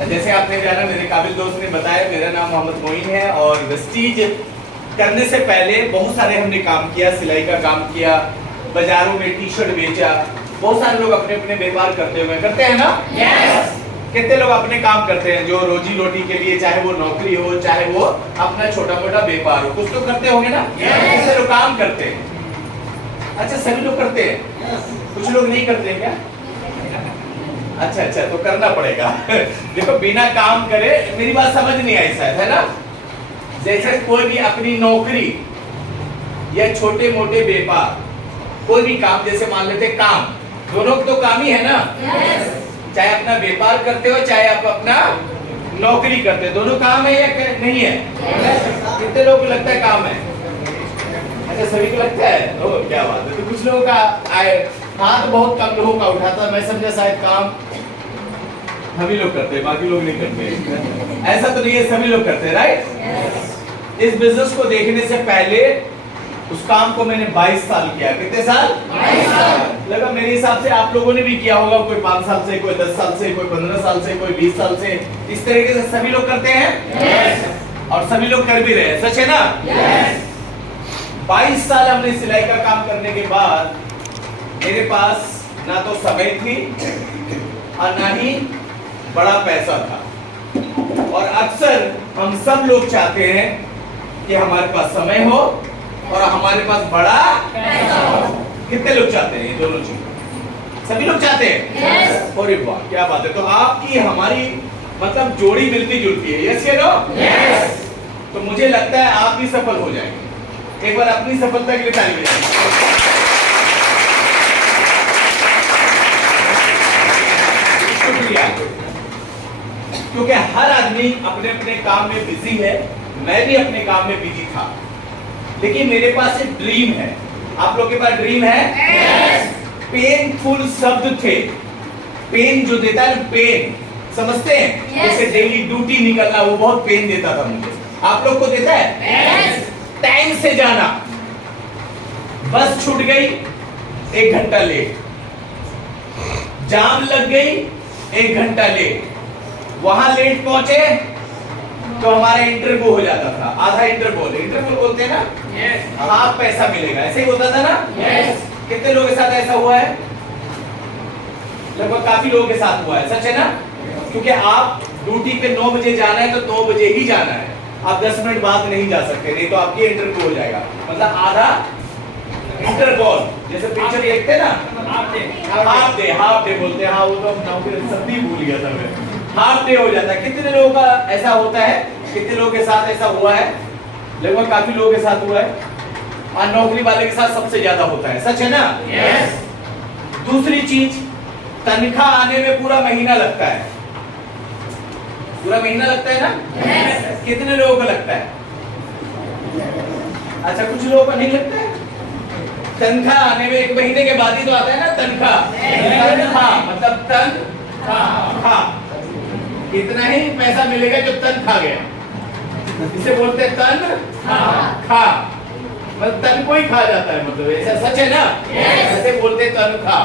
जैसे आपने जाना, मेरे काबिल दोस्त ने बताया, मेरा नाम मोहम्मद मोइन है और वेस्टीज करने से पहले बहुत सारे हमने काम किया, सिलाई का काम किया, बाजारों में टी शर्ट बेचा। बहुत सारे लोग अपने अपने व्यापार करते हैं ना। yes. कितने लोग अपने काम करते हैं जो रोजी रोटी के लिए, चाहे वो नौकरी हो चाहे वो अपना छोटा मोटा व्यापार हो, कुछ तो करते होंगे ना। yes. लोग काम करते हैं। अच्छा, सभी लोग करते हैं। yes. कुछ लोग नहीं करते हैं क्या? अच्छा, तो करना पड़ेगा। देखो, बिना काम करे, मेरी बात समझ नहीं आई शायद, है ना। जैसे कोई भी अपनी नौकरी या छोटे मोटे व्यापार, कोई भी काम, जैसे मान लेते काम, दोनों तो काम ही है ना। yes. चाहे अपना व्यापार करते हो चाहे आप अपना नौकरी करते हो, दोनों काम है या नहीं है? yes. कितने लोगों को लगता है काम है? अच्छा, सभी को लगता है। ओ, क्या बात है। तो कुछ लोगों का हाथ बहुत कम लोगों का उठाता है। मैं समझा शायद काम हम ही लोग करते हैं, बाकी लोग नहीं करते। ऐसा तो नहीं है, सभी लोग करते हैं, राइट। इस बिजनेस को देखने से पहले उस काम को मैंने 22 साल किया। कितने साल? 22 साल। लगा मेरे हिसाब से आप लोगों ने भी किया होगा, कोई 5 साल से, कोई 10 साल से, कोई 15 साल से, कोई 20 साल से। इस तरीके से सभी लोग करते हैं। yes. और सभी लोग कर भी रहे हैं, सच है ना। yes. 22 साल हमने सिलाई का काम करने के बाद मेरे पास ना तो समय थी और ना ही बड़ा पैसा था। और अक्सर हम सब लोग चाहते हैं कि हमारे पास समय हो और हमारे पास बड़ा पैसा हो। कितने लोग चाहते हैं ये दोनों चीज? सभी लोग चाहते हैं। yes. अरे वाह, क्या बात है। तो आपकी हमारी मतलब जोड़ी मिलती जुलती है। यस या नो? यस। तो मुझे लगता है आप भी सफल हो जाएंगे। एक बार अपनी सफलता के लिए ताली बजाइए। क्योंकि हर आदमी अपने अपने काम में बिजी है, मैं भी अपने काम में बिजी था, लेकिन मेरे पास एक ड्रीम है। आप लोग के पास ड्रीम है? yes. पेनफुल शब्द थे। पेन जो देता है, पेन समझते हैं? yes. जैसे डेली ड्यूटी निकलना, वो बहुत पेन देता था मुझे। आप लोग को देता है? yes. टाइम से जाना, बस छूट गई 1 घंटा लेट, जाम लग गई 1 घंटा लेट, वहां लेट पहुंचे तो हमारा इंटरव्यू हो जाता था। आधा इंटरव्यू बोलते हैं ना। yes. हाफ पैसा मिलेगा, ऐसे ही होता था ना। yes. कितने लोगों के साथ ऐसा हुआ है? लगभग काफी लोगों के साथ हुआ है, सच है ना। क्योंकि आप ड्यूटी पे 9 बजे जाना है तो 9 बजे ही जाना है, आप 10 मिनट बाद नहीं जा सकते, नहीं तो आपकी इंटरव्यू हो जाएगा। मतलब आधा इंटरव्यू, जैसे पिक्चर देखते ना, हाफ डे बोलते हैं। हाँ, वो तो नौकरी सभी भूल गया था मैं। हाफ डे हो जाता है। कितने लोगों का ऐसा होता है? कितने लोगों के साथ ऐसा हुआ है? लगभग काफी लोगों के साथ हुआ है, और नौकरी वाले के साथ सबसे ज्यादा होता है, सच है ना। yes. दूसरी चीज, तनख्वाह आने में पूरा महीना लगता है। पूरा महीना लगता है ना। yes. कितने लोगों को लगता है? अच्छा, कुछ लोगों को नहीं लगता है। तनख्वाह आने में 1 महीने के बाद ही तो आता है ना तनख्वाह। तनख्वाह मतलब तनख्वाह, इतना ही पैसा मिलेगा जो तन खा गया, इसे बोलते हैं तनख्वाह। मतलब तन को ही खा जाता है, मतलब ऐसा, सच है ना। yes. ऐसे बोलते हैं तनख्वाह।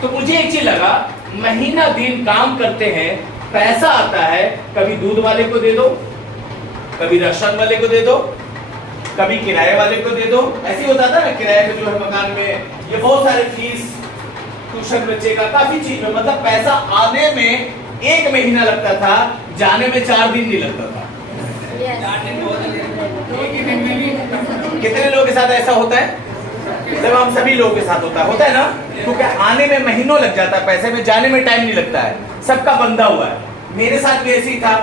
तो मुझे एक चीज लगा, महीना दिन काम करते हैं, पैसा आता है, कभी दूध वाले को दे दो, कभी राशन वाले को दे दो, कभी किराए वाले को दे दो। ऐसे होता था ना, किराए में जो है मकान में, ये बहुत सारे फीस, ट्यूशन बच्चे का, काफी चीज में, मतलब पैसा आने में 1 महीना लगता था, जाने में 4 दिन नहीं लगता था। कितने लोगों के साथ ऐसा होता है? जब हम सभी लोगों के साथ होता है ना। क्योंकि आने में महीनों लग जाता है, पैसे में जाने में टाइम नहीं लगता है। सबका बंधा हुआ है, मेरे साथ भी ऐसे ही था।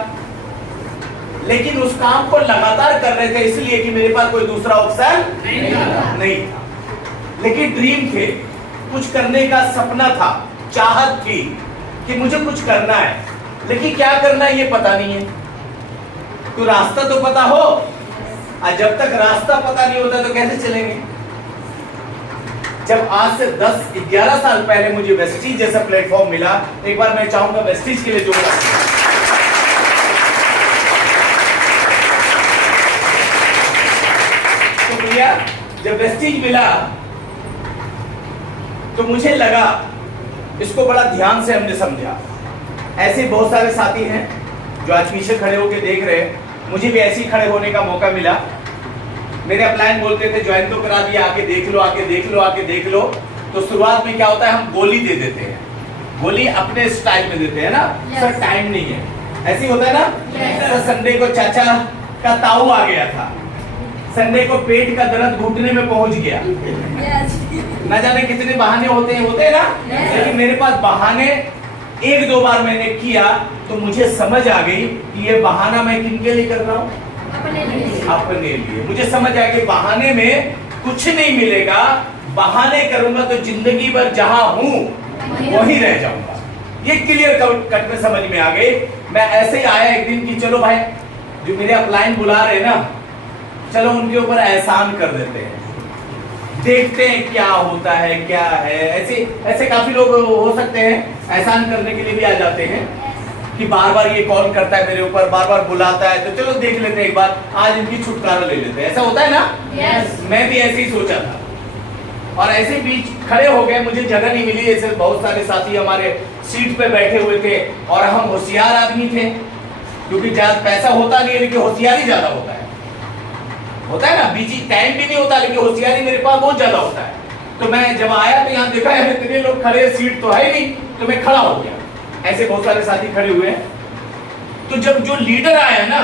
लेकिन उस काम को लगातार कर रहे थे इसलिए कि मेरे पास कोई दूसरा ऑप्शन नहीं था। लेकिन ड्रीम थे, कुछ करने का सपना था, चाहत थी कि मुझे कुछ करना है, लेकिन क्या करना है ये पता नहीं है। तो रास्ता तो पता हो, और जब तक रास्ता पता नहीं होता तो कैसे चलेंगे। जब आज से 10-11 साल पहले मुझे वेस्टीज जैसा प्लेटफॉर्म मिला, एक बार मैं चाहूंगा वेस्टीज के लिए जोड़ा। शुक्रिया। जब वेस्टीज मिला तो मुझे लगा इसको बड़ा ध्यान से हमने समझा। ऐसे बहुत सारे साथी हैं जो आज पीछे खड़े होकर देख रहे हैं। मुझे भी ऐसे ही खड़े होने का मौका मिला। मेरे अपलाइन बोलते थे ज्वाइन तो करा दिया, आके देख लो, आके देख लो, आके देख लो। तो शुरुआत में क्या होता है, हम गोली दे देते हैं, गोली अपने स्टाइल में देते हैं ना। सर टाइम नहीं है, ऐसे ही होता है ना। सर संडे को चाचा का ताऊ आ गया था, संडे को पेट का दर्द घुटने में पहुंच गया। ना जाने कितने बहाने होते हैं ना। लेकिन मेरे पास बहाने एक दो बार मैंने किया तो मुझे समझ आ गई कि ये बहाना मैं किनके लिए कर रहा हूँ, अपने लिए। मुझे समझ आ गई बहाने में कुछ नहीं मिलेगा, बहाने करूंगा तो जिंदगी भर जहां हूं वहीं रह जाऊंगा। ये क्लियर कट में समझ में आ गई। मैं ऐसे ही आया एक दिन कि चलो भाई जो मेरे अपलाइन बुला रहे ना, चलो उनके ऊपर एहसान कर देते हैं, देखते हैं क्या होता है क्या है। ऐसे काफी लोग हो सकते हैं एहसान करने के लिए भी आ जाते हैं कि बार बार ये कॉल करता है मेरे ऊपर, बार बार बुलाता है, तो चलो देख लेते हैं एक बार, आज इनकी छुटकारा ले लेते हैं। ऐसा होता है ना। मैं भी ऐसे ही सोचा था और ऐसे बीच खड़े हो गए, मुझे जगह नहीं मिली। ऐसे बहुत सारे साथी हमारे सीट पे बैठे हुए थे और हम होशियार आदमी थे, क्योंकि ज्यादा पैसा होता नहीं है लेकिन होशियारी ज्यादा होता है ना। बीच टाइम भी नहीं होता लेकिन होशियारी मेरे पास बहुत ज्यादा होता है। तो मैं जब आया तो यहाँ देखा है इतने लोग खड़े, सीट तो है नहीं, तो मैं खड़ा हो गया। ऐसे बहुत सारे साथी खड़े हुए हैं। तो जब जो लीडर आया ना,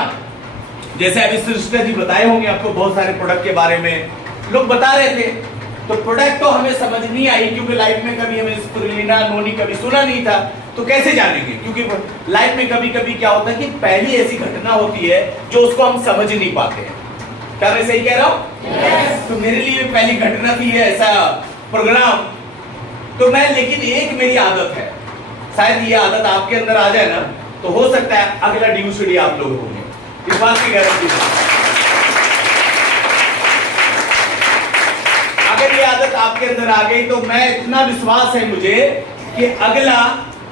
जैसे अभी सिस्टर जी बताए होंगे आपको बहुत सारे प्रोडक्ट के बारे में, लोग बता रहे थे, तो प्रोडक्ट तो हमें समझ नहीं आई क्योंकि लाइफ में कभी हमें स्पिरुलिना नोनी कभी सुना नहीं था, तो कैसे जानेंगे। क्योंकि लाइफ में कभी कभी क्या होता है कि पहली ऐसी घटना होती है जो उसको हम समझ नहीं पाते हैं। क्या मैं सही कह रहा हूँ? तो मेरे लिए पहली घटना थी ऐसा प्रोग्राम। तो मैं, लेकिन एक मेरी आदत है, शायद ये आदत आपके अंदर आ जाए ना तो हो सकता है अगला ड्यूसिडी आप लोग होंगे, इस बात की गारंटी है। अगर ये आदत आपके अंदर आ गई तो मैं, इतना विश्वास है मुझे कि अगला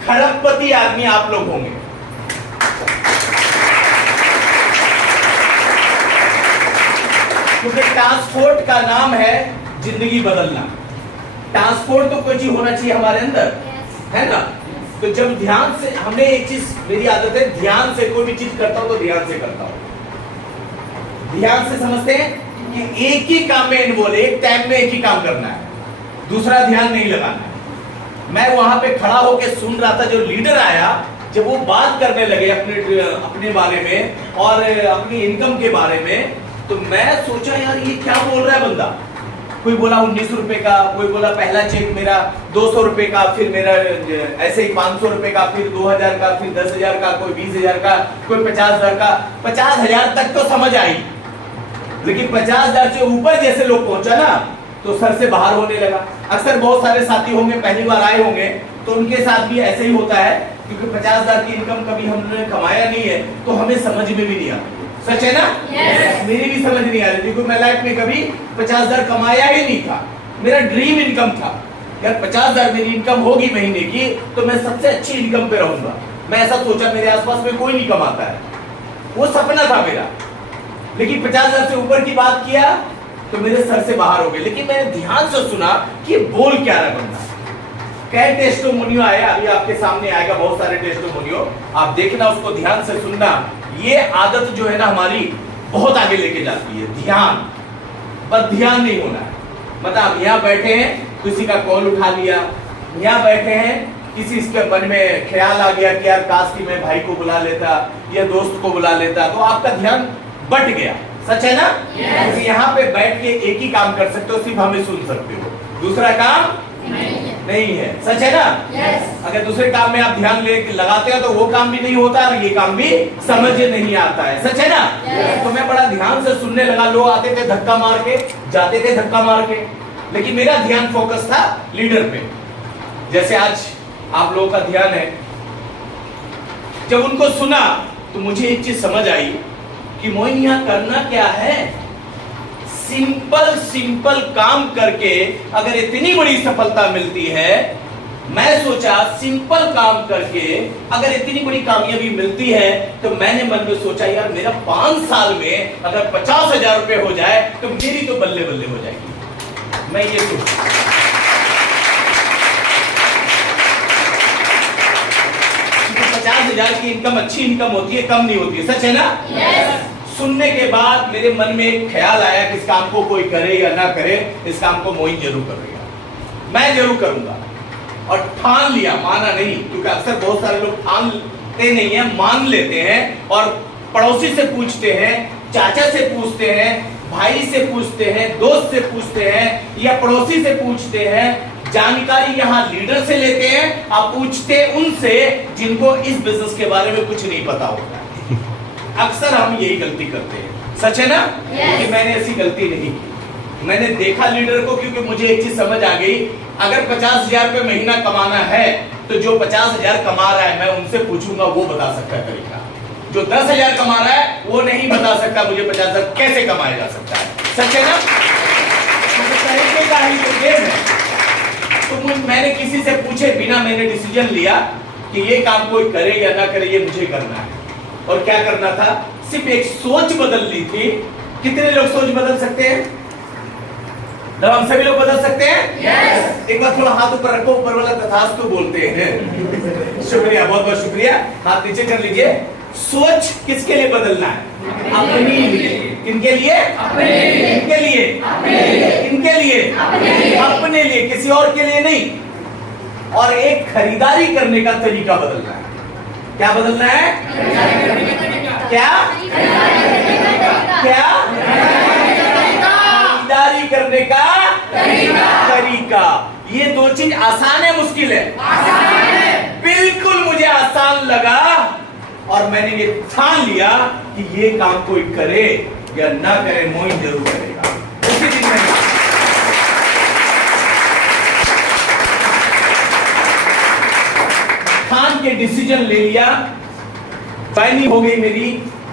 खरबपति आदमी आप लोग होंगे। क्योंकि ट्रांसपोर्ट का नाम है जिंदगी बदलना। ट्रांसपोर्ट तो कोई चीज होना चाहिए हमारे अंदर, है ना। तो जब ध्यान से, हमने एक चीज, मेरी आदत है ध्यान से कोई भी चीज करता हूं तो ध्यान से करता हूं। ध्यान से समझते हैं कि एक ही काम में इन्वॉल्व, एक टाइम में एक ही काम करना है, दूसरा ध्यान नहीं लगाना है। मैं वहां पे खड़ा होकर सुन रहा था, जो लीडर आया जब वो बात करने लगे अपने बारे में और अपनी इनकम के बारे में, तो मैं सोचा यार ये क्या बोल रहा है बंदा। कोई बोला 19 रुपए का, कोई बोला पहला चेक मेरा 200 रुपए का, फिर मेरा ऐसे ही 500 रुपए का, फिर 2000 का, फिर 10,000 का, कोई 20,000 का, कोई 50,000 का। 50,000 तक तो समझ आई, लेकिन 50,000 से ऊपर जैसे लोग पहुंचा ना तो सर से बाहर होने लगा। अक्सर बहुत सारे साथी होंगे पहली बार आए होंगे तो उनके साथ भी ऐसे ही होता है, क्योंकि 50,000 की इनकम कभी हमने कमाया नहीं है तो हमें समझ में भी नहीं आता। सच है ना। मेरी भी समझ नहीं आ रही थी, क्योंकि मैं लाइफ में कभी 50,000 कमाया ही नहीं था। मेरा ड्रीम इनकम था यार 50,000 मेरी इनकम होगी महीने की तो मैं सबसे अच्छी इनकम पे रहूंगा। मैं ऐसा सोचा, मेरे आसपास में कोई नहीं कमाता है, वो सपना था मेरा। लेकिन 50,000 से ऊपर की बात किया तो मेरे सर से बाहर हो गए। लेकिन मैंने ध्यान से सुना कि बोल क्या रहा बंदा। कई टेस्टिमोनियो आए, अभी आपके सामने आएगा बहुत सारे टेस्टिमोनियो, आप देखना, उसको ध्यान से सुनना। ये आदत जो है ना हमारी बहुत आगे लेके जाती है। ध्यान, बस ध्यान नहीं होना है। मतलब आप यहाँ बैठे हैं, किसी का कॉल उठा लिया, यहाँ बैठे हैं, किसी इसके मन में ख्याल आ गया कि यार काश कि मैं भाई को बुला लेता या दोस्त को बुला लेता, तो आपका ध्यान बट गया। सच है ना। yes. यहाँ पे बैठ के एक ही काम कर सकते हो, सिर्फ हमें सुन सकते हो, दूसरा काम नहीं है। सच है ना। yes. अगर दूसरे काम में आप ध्यान लगाते हो तो वो काम भी नहीं होता और ये काम भी समझ नहीं आता है। सच है ना। yes. तो मैं बड़ा ध्यान से सुनने लगा। लोग आते थे धक्का मार के, जाते थे धक्का मार के, लेकिन मेरा ध्यान फोकस था लीडर पे। जैसे आज आप लोगों का ध्यान है। जब उनको सुना तो मुझे एक चीज समझ आई कि मोइन यहाँ करना क्या है। सिंपल काम करके अगर इतनी बड़ी सफलता मिलती है, मैं सोचा सिंपल काम करके अगर इतनी बड़ी कामयाबी मिलती है, तो मैंने मन में सोचा यार मेरा 5 साल में अगर 50,000 रुपए हो जाए तो मेरी तो बल्ले बल्ले हो जाएगी। मैं ये सोचा। 50 50,000 की इनकम अच्छी इनकम होती है, कम नहीं होती है, सच है ना? सुनने के बाद मेरे मन में एक ख्याल आया कि इस काम को कोई करे या ना करे, इस काम को मोइन जरूर करेगा, मैं जरूर करूंगा। और ठान लिया, माना नहीं, क्योंकि अक्सर बहुत सारे लोग ठानते नहीं है, मान लेते हैं और पड़ोसी से पूछते हैं, चाचा से पूछते हैं, भाई से पूछते हैं, दोस्त से पूछते हैं या पड़ोसी से पूछते हैं। जानकारी यहाँ लीडर से लेते हैं, आप पूछते उनसे जिनको इस बिजनेस के बारे में कुछ नहीं पता होता है। अक्सर हम यही गलती करते हैं, सच है ना? कि मैंने ऐसी गलती नहीं की। मैंने देखा लीडर को, क्योंकि मुझे एक चीज समझ आ गई, अगर 50,000 रुपए महीना कमाना है तो जो 50,000 कमा रहा है मैं उनसे पूछूंगा, वो बता सकता है तरीका। जो 10,000 कमा रहा है वो नहीं बता सकता मुझे 50,000 कैसे कमाया जा सकता है, सच है ना? तो मैंने किसी से पूछे बिना मैंने डिसीजन लिया कि ये काम कोई करे या ना करे, ये मुझे करना है। और क्या करना था? सिर्फ एक सोच बदलनी थी। कितने लोग सोच बदल सकते हैं? हम सभी लोग बदल सकते हैं? yes. एक बार थोड़ा हाथ ऊपर रखो, ऊपर वाला तथास्तु बोलते हैं। शुक्रिया, बहुत बहुत शुक्रिया। हाथ नीचे कर लीजिए। सोच किसके लिए बदलना है? अपने लिए। किनके लिए? अपने लिए। किनके लिए? अपने लिए। किनके लिए? अपने लिए, किसी और के लिए नहीं। और एक खरीदारी करने का तरीका बदलना है। क्या बदलना है? क्या? क्या? खरीदारी करने का तरीका। ये दो चीज आसान है, मुश्किल है? आसान है। बिल्कुल मुझे आसान लगा और मैंने ये ठान लिया कि ये काम कोई करे या ना करे, मोइन जरूर करेगा। उसी दिन मैंने ठान के डिसीजन ले लिया। फाइनल हो गई मेरी,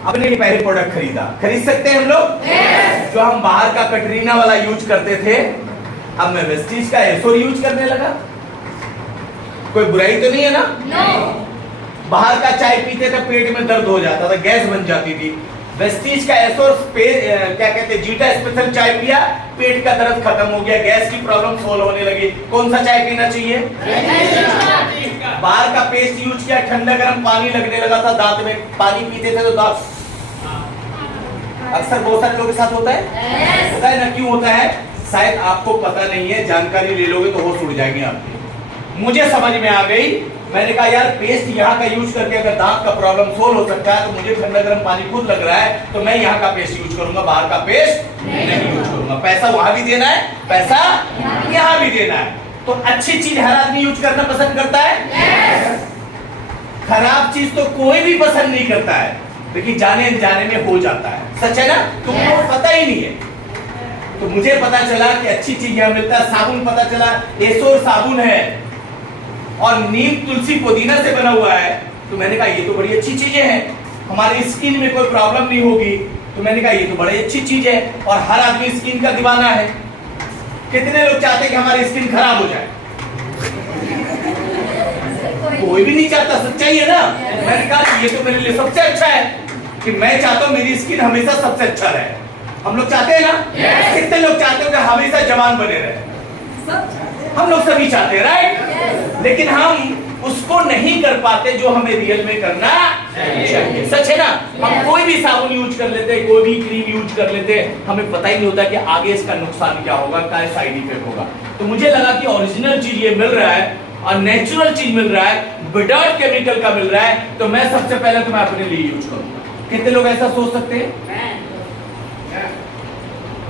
अपने लिए पहले प्रोडक्ट खरीदा। खरीद सकते हैं हम लोग? yes. जो हम बाहर का कटरीना वाला यूज करते थे, अब मैं वेस्टीज का एसोर यूज करने लगा। कोई बुराई तो नहीं है ना? no. बाहर का चाय पीते थे, पेट में दर्द हो जाता था, गैस बन जाती थी। वेस्टीज का एसोर क्या कहते हैं, जीटा स्पेशल चाय पिया, पेट का दर्द खत्म हो गया, गैस की प्रॉब्लम सोल्व होने लगी। कौन सा चाय पीना चाहिए? बाहर का पेस्ट यूज किया, ठंडा गर्म पानी लगने लगा था दांत में, पानी पीते थे तो दांत, अक्सर बहुत सारे लोगों के साथ होता है। होता है ना? क्यों होता है? शायद आपको पता नहीं है, जानकारी ले लोगे तो होश उड़ जाएंगे आपके। मुझे समझ में आ गई। मैंने कहा यार पेस्ट यहाँ का यूज करके अगर दांत का प्रॉब्लम सोल्व हो सकता है तो मुझे ठंडा गर्म पानी खुद लग रहा है, तो मैं यहाँ का पेस्ट यूज करूंगा, बाहर का पेस्ट नहीं यूज करूंगा। पैसा वहां भी देना है, पैसा यहाँ भी देना है। तो अच्छी चीज हर आदमी यूज करना पसंद करता है। yes. खराब चीज तो कोई भी पसंद नहीं करता है, लेकिन जाने अनजाने में हो जाता है, सच है ना? तुमको पता ही नहीं है। तो मुझे पता चला कि अच्छी चीज यहाँ मिलता है। साबुन पता चला एसोर साबुन है और नीम तुलसी पुदीना से बना हुआ है। तो मैंने कहा ये तो बड़ी अच्छी चीजें हैं, हमारी स्किन में कोई प्रॉब्लम नहीं होगी। तो मैंने कहा ये तो बड़ी अच्छी चीज है, और हर आदमी स्किन का दीवाना है। कितने लोग चाहते हैं कि हमारी स्किन खराब हो जाए? कोई भी नहीं चाहता, सच्चाई है ना? मैंने कहा ये तो मेरे लिए सबसे अच्छा है कि मैं चाहता हूं मेरी स्किन हमेशा सबसे अच्छा रहे। हम लोग चाहते हैं ना? yes. कितने लोग चाहते हो कि हमेशा जवान बने रहे? हम लोग सभी चाहते हैं, राइट? लेकिन हम उसको नहीं कर पाते जो हमें रियल में करना चाहिए, सच है ना? हम कोई भी साबुन यूज कर लेते हैं, कोई भी क्रीम यूज कर लेते हैं, हमें पता ही नहीं होता कि आगे इसका नुकसान क्या होगा, क्या साइड इफेक्ट होगा। तो मुझे लगा कि ओरिजिनल चीज ये मिल रहा है और नेचुरल चीज मिल रहा है, विदाउट केमिकल का मिल रहा है, तो मैं सबसे पहले तो मैं अपने लिए यूज करूंगा। कितने लोग ऐसा सोच सकते हैं?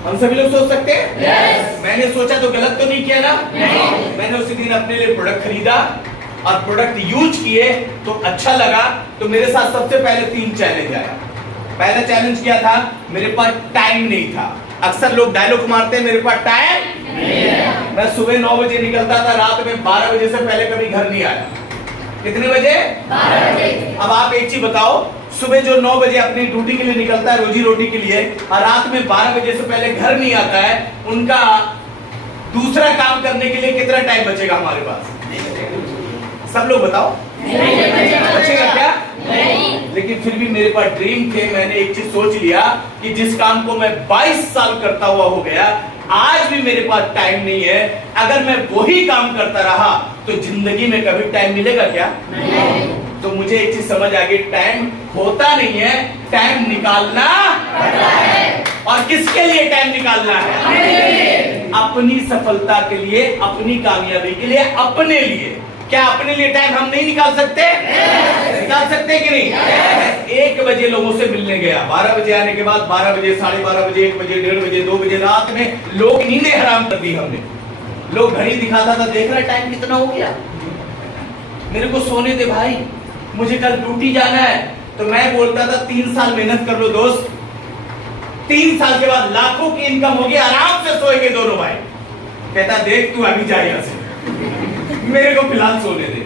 हम सभी लोग सोच सकते हैं? yes. मैंने सोचा तो गलत तो नहीं किया ना? नहीं। मैंने उसी दिन अपने लिए प्रोडक्ट खरीदा और प्रोडक्ट यूज किए तो अच्छा लगा। तो मेरे साथ सबसे पहले 3 चैलेंज आया। पहला चैलेंज क्या था? मेरे पास टाइम नहीं था। अक्सर लोग डायलॉग मारते हैं मेरे पास टाइम नहीं है। मैं सुबह 9 बजे निकलता था, रात में 12 बजे से पहले कभी घर नहीं आया। कितने बजे? 12 बजे। अब आप एक चीज बताओ, सुबह जो 9 बजे अपनी ड्यूटी के लिए निकलता है रोजी रोटी के लिए, और रात में 12 बजे से पहले घर नहीं आता है, उनका दूसरा काम करने के लिए कितना टाइम बचेगा हमारे पास? सब लोग बताओ, बचेगा क्या? नहीं। लेकिन फिर भी मेरे पास ड्रीम थे। मैंने एक चीज सोच लिया कि जिस काम को मैं 22 साल करता हुआ हो गया, आज भी मेरे पास टाइम नहीं है। अगर मैं वही काम करता रहा तो जिंदगी में कभी टाइम मिलेगा क्या? नहीं। तो मुझे एक चीज समझ आ गई, टाइम होता नहीं है, टाइम निकालना पड़ता है। और किसके लिए टाइम निकालना है? अपनी सफलता के लिए, अपनी कामयाबी के लिए, अपने लिए। क्या अपने लिए टाइम हम नहीं निकाल सकते? निकाल सकते कि नहीं? 1 बजे लोगों से मिलने गया, 12 बजे आने के बाद 12 बजे, 12:30 बजे, 1 बजे, 1:30 बजे, 2 बजे रात में लोग नींदें हराम कर दी हमने। लोग घड़ी दिखाता था, देख रहा टाइम कितना हो गया, मेरे को सोने दे भाई, मुझे कल ड्यूटी जाना है। तो मैं बोलता था 3 साल मेहनत कर लो दोस्त, 3 साल के बाद लाखों की इनकम होगी, आराम से सोएंगे दोनों भाई। कहता देख तू अभी जा यहाँ से, मेरे को फिलहाल सोने दे।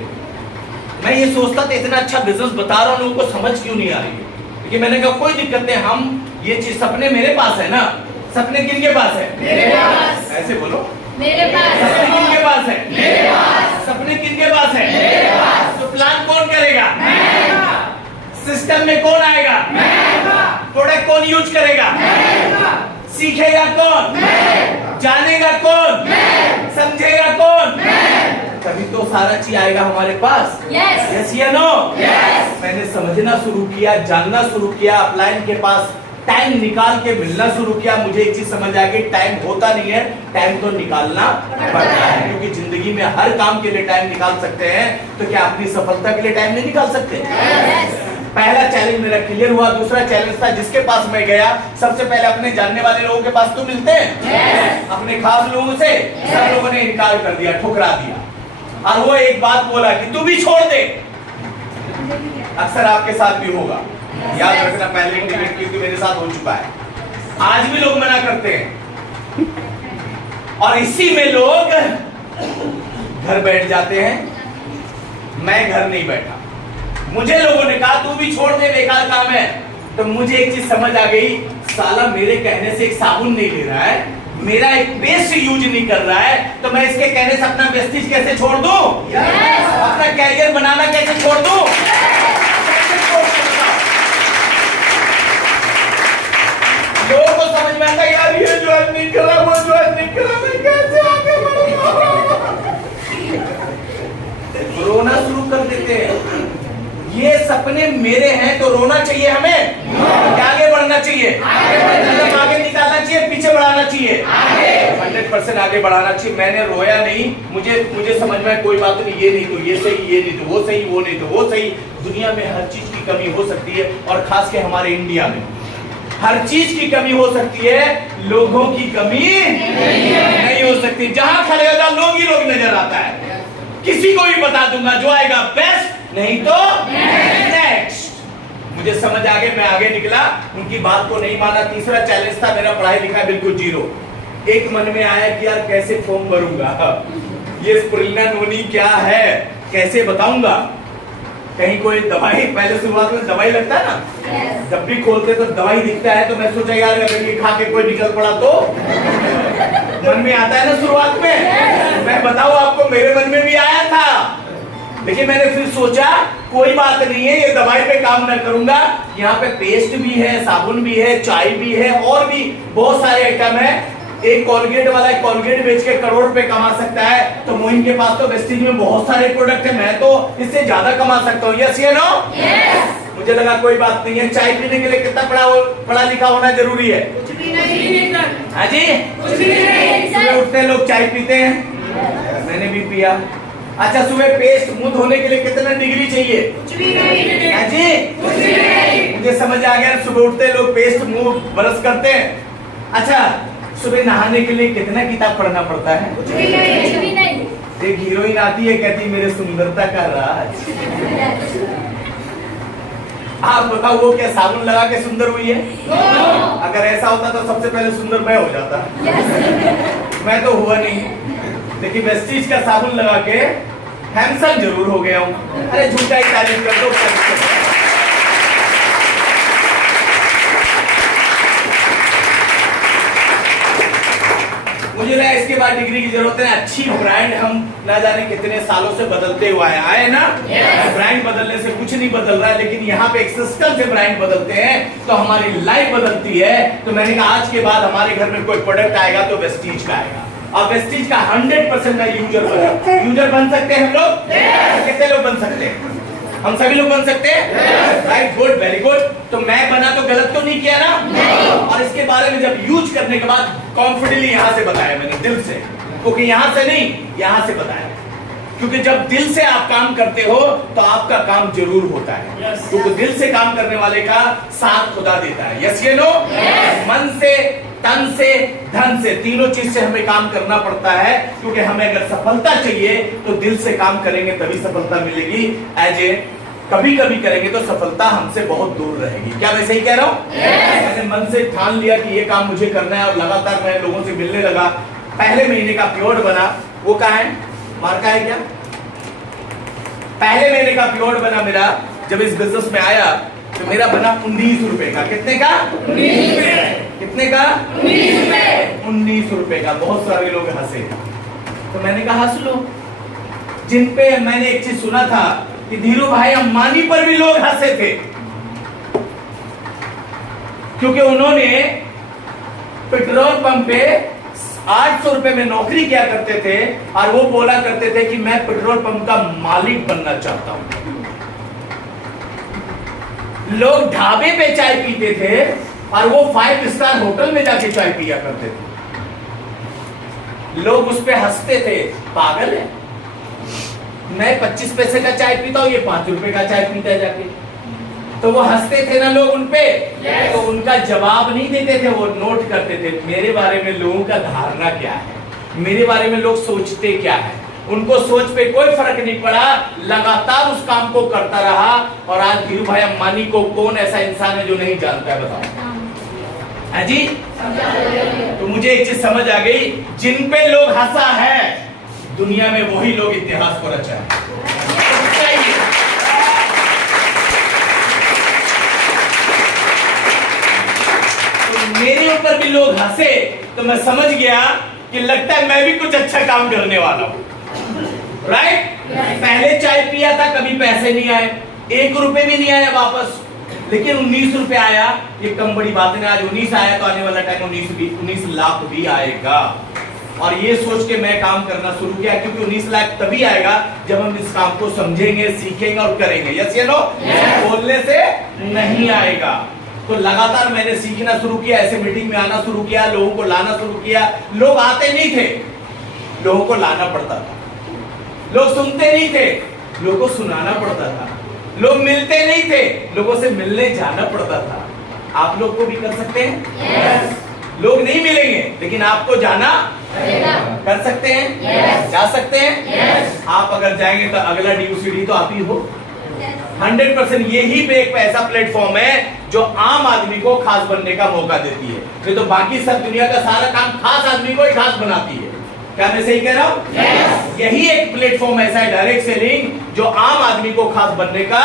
मैं ये सोचता था इतना अच्छा बिजनेस बता रहा हूं, लोगों को समझ क्यों नहीं आ रही है? क्योंकि मैंने कहा कोई दिक्कत नहीं, हम ये चीज, सपने मेरे पास है ना। सपने किनके पास है? मेरे पास। ऐसे बोलो, मेरे पास। सपने किनके पास है? मेरे पास। सपने किनके पास है? मेरे पास। तो प्लान कौन करेगा? मैं। सिस्टम में कौन आएगा? मैं। प्रोडक्ट कौन यूज करेगा? मैं। सीखेगा कौन? मैं। जानेगा कौन? मैं। समझेगा कौन? मैं। तभी तो सारा चीज आएगा हमारे पास। यस या नो? मैंने समझना शुरू किया, जानना शुरू किया, अपलाइन के पास टाइम निकाल के मिलना शुरू किया। मुझे एक चीज समझ आ गई, टाइम होता नहीं है, टाइम तो निकालना पड़ता है। क्योंकि जिंदगी में हर काम के लिए टाइम निकाल सकते हैं, तो क्या अपनी सफलता के लिए टाइम नहीं निकाल सकते? पहला चैलेंज मेरा क्लियर हुआ। दूसरा चैलेंज था, जिसके पास मैं गया सबसे पहले अपने जानने वाले लोगों के पास तो मिलते हैं, अपने खास लोगों से सब लोगों ने इनकार कर दिया, ठुकरा दिया। और वो एक बात बोला कि तू भी छोड़ दे। अक्सर आपके साथ भी होगा, याद रखना, पहले इंटीग्रेट क्योंकि मेरे साथ हो चुका है। आज भी लोग मना करते हैं और इसी में लोग घर बैठ जाते हैं। मैं घर नहीं बैठा, मुझे लोगों ने कहा तू भी छोड़ दे, बेकार काम है। तो मुझे एक चीज समझ आ गई, साला मेरे कहने से एक साबुन नहीं ले रहा है, मेरा एक पेस्ट यूज नहीं कर रहा है, तो मैं इसके कहने से अपना वेस्टेज कैसे छोड़ दूं? अपना कैरियर बनाना कैसे छोड़ दूं? लोगों को समझ में आता यार, ये ज्वाइन नहीं कर रहा, वो ज्वाइन नहीं कर रहा, मैं कैसे आगे बढ़ूंगा? रोना शुरू कर देते हैं। ये सपने मेरे हैं तो रोना चाहिए हमें, आगे बढ़ना चाहिए, आगे निकालना चाहिए, पीछे बढ़ाना चाहिए, 100% आगे बढ़ाना चाहिए। मैंने रोया नहीं, मुझे समझ में कोई बात नहीं, ये नहीं तो ये सही, ये नहीं तो वो सही, वो नहीं तो वो सही। दुनिया में हर चीज की कमी हो सकती है, और खास के हमारे इंडिया में हर चीज की कमी हो सकती है, लोगों की कमी नहीं हो सकती। जहां खड़े हो जाओ लोग ही लोग नजर आता है। किसी को भी बता दूंगा, जो आएगा बेस्ट, नहीं तो नेक्स्ट। मुझे समझ आ गया, मैं आगे निकला, उनकी बात को नहीं माना। तीसरा चैलेंज था मेरा, पढ़ाई लिखाई बिल्कुल जीरो। एक मन में आया कि यार कैसे फॉर्म भरूंगा, ये स्पिरुलिना नोनी क्या है, कैसे बताऊंगा? कहीं कोई दवाई, पहले शुरुआत में दवाई लगता है ना, जब भी खोलते तो दवाई दिखता है, तो मैं सोचा यार अगर ये खा के कोई निकल पड़ा तो मन में आता है ना शुरुआत में। मैं बताऊं आपको, मेरे मन में भी आया था, लेकिन मैंने फिर सोचा कोई बात नहीं है, ये दवाई पे काम ना करूंगा। यहाँ पे पेस्ट भी है, साबुन भी है, चाय भी है, और भी बहुत सारे आइटम है। एक कोलगेट वाला कोलगेट बेच के करोड़ रुपए कमा सकता है, तो मोइन के पास तो वेस्टेज में बहुत सारे प्रोडक्ट है, मैं तो इससे ज्यादा कमा सकता हूँ। यस या नो? मुझे लगा कोई बात नहीं है। चाय पीने के लिए कितना पढ़ा लिखा होना जरूरी है? कुछ भी नहीं। हाँ जी, कुछ भी नहीं। सुबह उठते लोग चाय पीते हैं, मैंने भी पिया। अच्छा, सुबह पेस्ट मुंह धोने के लिए कितना डिग्री चाहिए? कुछ भी नहीं। हाँ जी, कुछ भी नहीं। मुझे समझ आ गया, सुबह उठते लोग पेस्ट मुंह ब्रश करते हैं। अच्छा, सुबह नहाने के लिए कितना किताब पढ़ना पड़ता है? कुछ भी नहीं, कुछ भी नहीं। एक हीरोइन आती है, कहती है मेरे सुंदरता का राज। आप बताओ वो क्या साबुन लगा के सुंदर हुई है? अगर ऐसा होता तो सबसे पहले सुंदर मैं हो जाता। मैं तो हुआ नहीं, लेकिन वेस्टीज का साबुन लगा के हैंडसम जरूर हो गया हूँ। अरे झूठा ही तारीफ कर दो। मुझे लगा इसके बाद डिग्री की जरूरत है। अच्छी ब्रांड हम ना जाने कितने सालों से बदलते हुए आए ना। ब्रांड बदलने से कुछ नहीं बदल रहा है, लेकिन यहाँ पे एक सिस्टम से ब्रांड बदलते हैं तो हमारी लाइफ बदलती है। तो मैंने कहा आज के बाद हमारे घर में कोई प्रोडक्ट आएगा तो वेस्टीज का आएगा, और वेस्टीज का 100% मैं यूजर बन सकते हैं हम लोग। कितने लोग बन सकते हैं? हम सभी लोग बन सकते हैं? Right, good, very good. तो मैं बना तो गलत तो नहीं किया ना? नहीं। और इसके बारे में जब यूज करने के बाद कॉन्फिडेंटली यहां से बताया मैंने, दिल से, क्योंकि यहां से नहीं, यहां से बताया। क्योंकि जब दिल से आप काम करते हो तो आपका काम जरूर होता है, क्योंकि दिल से काम करने वाले का साथ खुदा देता है। यस ये नो? मन से, तन से, धन से, तीनों चीज से हमें काम करना पड़ता है, क्योंकि हमें अगर सफलता चाहिए तो दिल से काम करेंगे तभी सफलता मिलेगी। एज ए कभी कभी करेंगे तो सफलता हमसे बहुत दूर रहेगी। क्या मैं सही कह रहा हूं? मैंने मन से ठान लिया कि ये काम मुझे करना है और लगातार मैं लोगों से मिलने लगा। पहले महीने का प्योर बना, वो कहा है, मार्का है क्या? पहले महीने का प्योर बना मेरा, जब इस बिजनेस में आया तो मेरा बना 19 रुपए का। कितने का? 19 रुपए। कितने का? 19 रुपए। 19 रुपए का। बहुत सारे लोग हंसे, तो मैंने कहा हंस लो। जिन पे मैंने एक चीज सुना था कि धीरू भाई अंबानी पर भी लोग हंसे थे, क्योंकि उन्होंने पेट्रोल पंप पे 800 रुपए में नौकरी किया करते थे और वो बोला करते थे कि मैं पेट्रोल पंप का मालिक बनना चाहता हूं। लोग ढाबे पे चाय पीते थे और वो 5 स्टार होटल में जाके चाय पिया करते थे। लोग उस पे हंसते थे, पागल है, मैं 25 पैसे का चाय पीता हूं, ये 5 रुपए का चाय पीता है जाके। तो वो हंसते थे ना लोग उनपे, तो उनका जवाब नहीं देते थे, वो नोट करते थे मेरे बारे में लोगों का धारणा क्या है, मेरे बारे में लोग सोचते क्या है। उनको सोच पे कोई फर्क नहीं पड़ा, लगातार उस काम को करता रहा। और आज धीरू भाई अंबानी को कौन ऐसा इंसान है जो नहीं जानता है, बताओ? है जी? तो मुझे एक चीज समझ आ गई, जिन पे लोग हंसा है दुनिया में वही लोग इतिहास को रचा है। मेरे ऊपर भी लोग हंसे तो मैं समझ गया कि लगता है मैं भी कुछ अच्छा काम करने वाला हूं। राइट? पहले चाय पिया था, कभी पैसे नहीं आए, 1 रुपए भी नहीं आया वापस, लेकिन 19 रुपए आया। ये कम बड़ी बात नहीं, आज 19 आया तो आने वाला टाइम 19 लाख भी आएगा। और ये सोच के मैं काम करना शुरू किया, क्योंकि 19 लाख तभी आएगा जब हम इस काम को समझेंगे, सीखेंगे और करेंगे। यस या नो? बोलने से नहीं आएगा। तो लगातार मैंने सीखना शुरू किया, ऐसे मीटिंग में आना शुरू किया, लोगों को लाना शुरू किया। लोग आते नहीं थे, लोगों को लाना पड़ता था। लोग सुनते नहीं थे, लोगों को सुनाना पड़ता था। लोग मिलते नहीं थे, लोगों से मिलने जाना पड़ता था। आप लोग को भी कर सकते हैं? yes. लोग नहीं मिलेंगे लेकिन आपको जाना कर सकते हैं? yes. जा सकते हैं? yes. आप अगर जाएंगे तो अगला DUCD तो आप ही हो। 100% यही पे एक ऐसा प्लेटफॉर्म है जो आम आदमी को खास बनने का मौका देती है। ये तो बाकी सब दुनिया का सारा काम खास आदमी को ही खास बनाती है। क्या मैं सही कह रहा हूं? yes. यही एक प्लेटफॉर्म ऐसा है, डायरेक्ट सेलिंग, जो आम आदमी को खास बनने का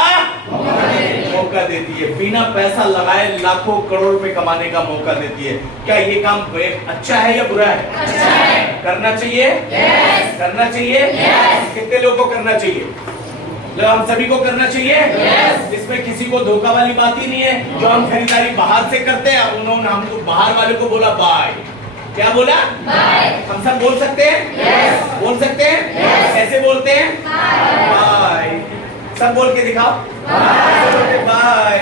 मौका देती है, बिना पैसा लगाए लाखों करोड़ रुपए कमाने का मौका देती है। क्या ये काम अच्छा है या बुरा है? अच्छा है। करना चाहिए? yes. करना चाहिए? yes. कितने लोगों को करना चाहिए? हम सभी को करना चाहिए। yes. इसमें किसी को धोखा वाली बात ही नहीं है। जो हम खरीदारी बाहर से करते हैं, उन्होंने हमको बाहर वाले को बोला बाय। क्या बोला? बाय। हम सब बोल सकते हैं? yes. बोल सकते हैं? yes. कैसे बोलते हैं? बाय। सब बोल के दिखाओ। बाय।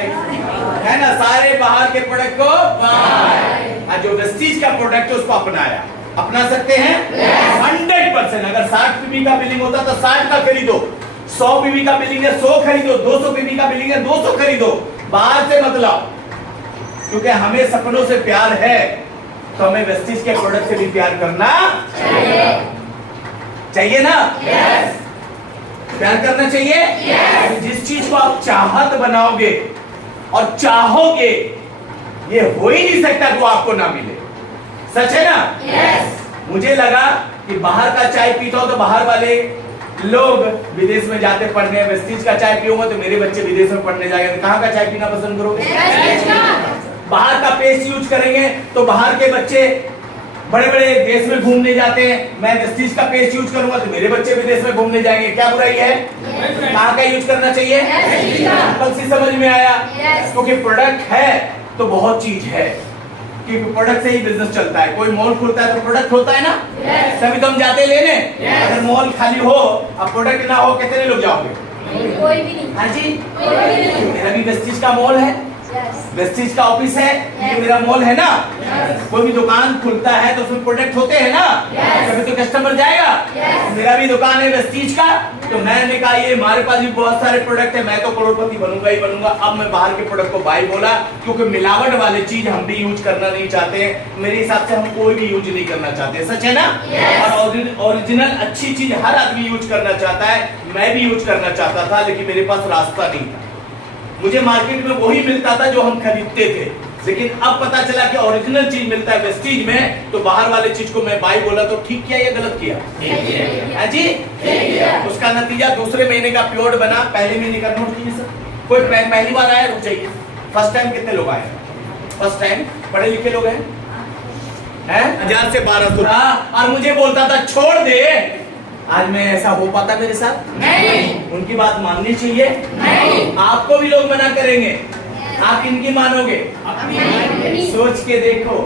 है ना? सारे बाहर के प्रोडक्ट को बाय। जो वेस्टीज का प्रोडक्ट है उसको अपनाया, अपना सकते हैं? yes. 100%। अगर 60 पीबी का बिलिंग होता तो 60 का खरीदो, 100 पीबी का बिलिंग है 100 खरीदो, 200 पीबी का बिलिंग है 200 खरीदो, बाहर से मत लाओ। क्योंकि हमें सपनों से प्यार है तो हमें वेस्टीज के प्रोडक्ट से भी प्यार करना चाहिए ना? yes. प्यार करना चाहिए? yes. जिस चीज को आप चाहत बनाओगे और चाहोगे, ये हो ही नहीं सकता कि वो आपको ना मिले। सच है ना? yes. मुझे लगा कि बाहर का चाय पीता हूं तो बाहर वाले लोग विदेश में जाते पढ़ने, वेस्टीज का चाय पीऊंगा तो मेरे बच्चे विदेश में पढ़ने जाएंगे। कहाँ का चाय पीना पसंद करोगे? बाहर का पेस्ट यूज करेंगे तो बाहर के बच्चे बड़े बड़े देश में घूमने जाते हैं। मैं वेस्टीज का पेस्ट यूज करूंगा तो मेरे बच्चे विदेश में घूमने जाएंगे। क्या बुराई है? कहाँ का यूज करना चाहिए? कल से समझ में आया? क्योंकि प्रोडक्ट है तो बहुत चीज है, क्योंकि प्रोडक्ट से ही बिजनेस चलता है। कोई मॉल खुलता है तो प्रोडक्ट होता है ना? तभी तो हम जाते लेने। अगर मॉल खाली हो अब प्रोडक्ट ना हो, कितने लोग जाओगे? कोई भी नहीं। हाँ जी, कोई भी नहीं। मेरा भी वेस्टीज का मॉल है, Yes. वेस्टीज का ऑफिस है, ये मेरा मॉल है ना। कोई भी दुकान खुलता है तो उसमें प्रोडक्ट होते हैं ना, तभी तो कस्टमर जाएगा। मेरा भी दुकान है वेस्टीज का, तो मैंने कहा ये हमारे पास भी बहुत सारे प्रोडक्ट है, मैं तो करोड़पति बनूंगा ही बनूंगा। अब मैं बाहर के प्रोडक्ट को बाई बोला, क्योंकि मिलावट वाले चीज हम भी यूज करना नहीं चाहते हैं। मेरे हिसाब से हम कोई भी यूज नहीं करना चाहते, सच है ना। और ओरिजिनल अच्छी चीज हर आदमी यूज करना चाहता है, मैं भी यूज करना चाहता था, लेकिन मेरे पास रास्ता नहीं था। मुझे मार्केट में वही मिलता था जो हम खरीदते थे, लेकिन अब पता चला कि ओरिजिनल चीज मिलता है वेस्टीज में, तो बाहर वाले चीज को मैं बाई बोला तो ठीक किया या गलत किया? है जी। उसका नतीजा दूसरे महीने का प्योर बना, पहले महीने का नोट कीजिए सर। कोई पहली बार आया, रुक जाइए। फर्स्ट टाइम कितने लोग आए? फर्स्ट टाइम पढ़े लिखे लोग हैं? 1000 से 1200। और मुझे बोलता था छोड़ दे। आज मैं ऐसा हो पाता मेरे साथ? नहीं। उनकी बात माननी चाहिए? नहीं। आपको भी लोग मना करेंगे, आप इनकी मानोगे? सोच के देखो,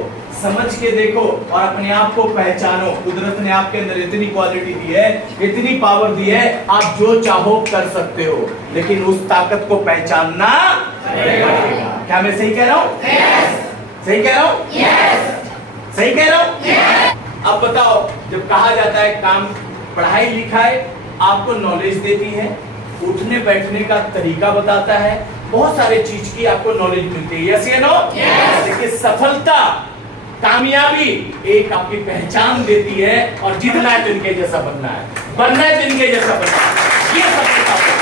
समझ के देखो और अपने आप को पहचानो। कुदरत ने आपके अंदर इतनी क्वालिटी दी है, इतनी पावर दी है, आप जो चाहो कर सकते हो, लेकिन उस ताकत को पहचानना पड़ेगा। क्या मैं सही कह रहा हूँ? सही कह रहा हूँ? सही कह रहा हूँ? अब बताओ, जब कहा जाता है काम, पढ़ाई लिखाई आपको नॉलेज देती है, उठने बैठने का तरीका बताता है, बहुत सारे चीज की आपको नॉलेज मिलती है। यस या नो? देखिए, सफलता, कामयाबी एक आपकी पहचान देती है, और जितना है तिनके जैसा बनना है, बनना है तिनके जैसा बनना है, ये सफलता है।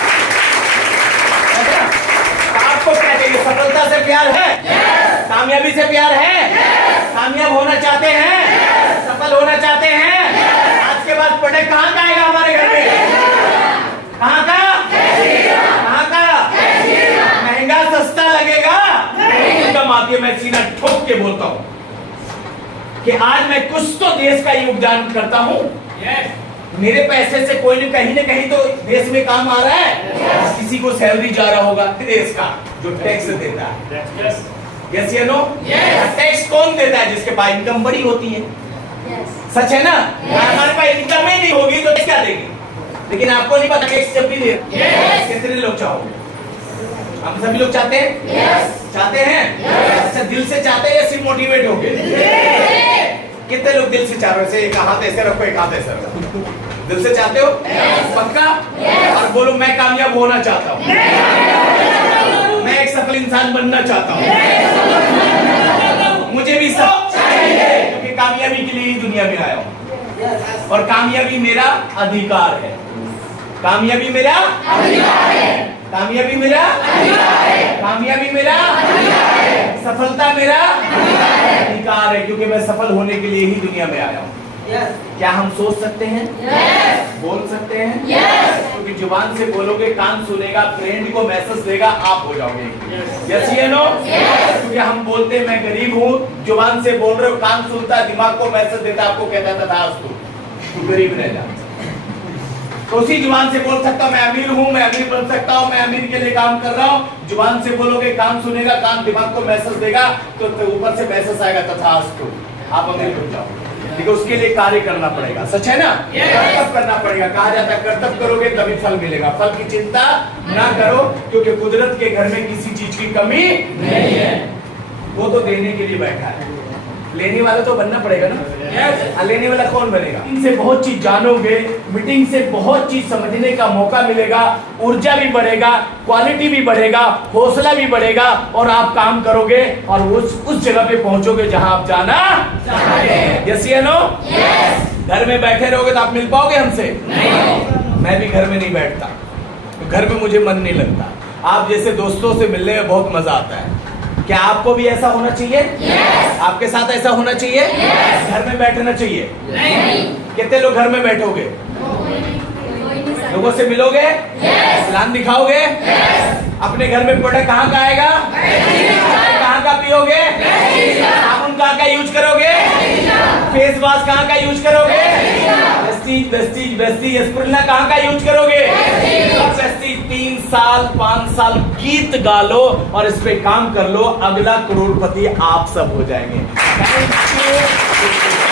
आपको क्या चाहिए? सफलता से प्यार है? कामयाबी से प्यार है? कामयाब होना चाहते हैं? सफल होना चाहते हैं? आज के बाद प्रोडक्ट कहाँ का आएगा हमारे घर में? कहाँ का? कहाँ का? महंगा सस्ता लगेगा? एकदम आती है। मैं सीना ठोक के बोलता हूँ कि आज मैं कुछ तो देश का योगदान करता हूँ। मेरे पैसे से कोई न कहीं तो देश में काम आ रहा है। किसी को सैलरी जा रहा होगा देश का, जो टैक्स देता है। यस या नो? टैक्स कौन देता है? जिसके पास इनकम बड़ी होती है। सच है ना? हमारे पास इनकम ही नहीं होगी तो क्या देंगे? लेकिन आपको नहीं पता टैक्स जब भी दे। कितने लोग चाहोगे? हम सभी लोग चाहते हैं? चाहते हैं? अच्छा, दिल से चाहते हैं या सिर्फ मोटिवेट हो गए? कितने लोग दिल से चाह रहे हो? एक हाथ ऐसे रखो, एक हाथ ऐसे रखो। दिल से चाहते हो? पक्का? और बोलो, मैं कामयाब होना चाहता हूँ, मैं एक सफल इंसान बनना चाहता हूँ, मुझे भी सब चाहिए, क्योंकि कामयाबी के लिए ही दुनिया में आया हूँ, और कामयाबी मेरा अधिकार है। कामयाबी मेरा अधिकार है। कामयाबी मेरा अधिकार है। कामयाबी मेरा अधिकार है। सफलता मेरा अधिकार है, क्योंकि मैं सफल होने के लिए ही दुनिया में आया हूँ। क्या हम सोच सकते हैं? बोल सकते हैं? क्योंकि जुबान से बोलोगे, कान सुनेगा, फ्रेंड को मैसेज देगा, आप हो जाओगे। यस या नो? क्योंकि हम बोलते हैं मैं गरीब हूँ, जुबान से बोल रहे हो, कान सुनता है, दिमाग को मैसेज देता, आपको कहता था तू गरीब रह जा। तो उसी जुबान से बोल सकता हूँ मैं अमीर हूँ, मैं अमीर बन सकता हूँ, मैं अमीर के लिए काम कर रहा हूँ। जुबान से बोलोगे, कान सुनेगा, कान दिमाग को मैसेज देगा, तो ऊपर से मैसेज आएगा तथास्तु, आप अमीर बन जाओ। लेकिन उसके लिए कार्य करना पड़ेगा। सच है ना? कर्तव्य करना पड़ेगा। कहा जाता है कर्तव्य करोगे तभी फल मिलेगा। फल की चिंता ना करो, क्योंकि कुदरत के घर में किसी चीज की कमी नहीं है। वो तो देने के लिए बैठा है, लेने वाला तो बनना पड़ेगा ना। लेने वाला कौन बनेगा? इनसे बहुत चीज जानोगे, मीटिंग से बहुत चीज समझने का मौका मिलेगा, ऊर्जा भी बढ़ेगा, क्वालिटी भी बढ़ेगा, हौसला भी बढ़ेगा, और आप काम करोगे और उस जगह पे पहुंचोगे जहां आप जाना चाहते हैं। यस या नो? घर में बैठे रहोगे तो आप मिल पाओगे हमसे? नहीं। मैं भी घर में नहीं बैठता, घर में मुझे मन नहीं लगता। आप जैसे दोस्तों से मिलने में बहुत मजा आता है। क्या आपको भी ऐसा होना चाहिए? आपके साथ ऐसा होना चाहिए? घर में बैठना चाहिए? नहीं। कितने लोग घर में बैठोगे? लोगों से मिलोगे? प्लान दिखाओगे? अपने घर में प्रोडक्ट कहाँ का आएगा? चाय कहाँ का पियोगे? साबुन कहाँ का यूज करोगे? फेस वॉश कहाँ का यूज करोगे? वेस्टीज स्प्रिंगला कहाँ का यूज करोगे? वेस्टीज 3 साल 5 साल गीत गा लो और इस पे काम कर लो, अगला करोड़पति आप सब हो जाएंगे। Thank you.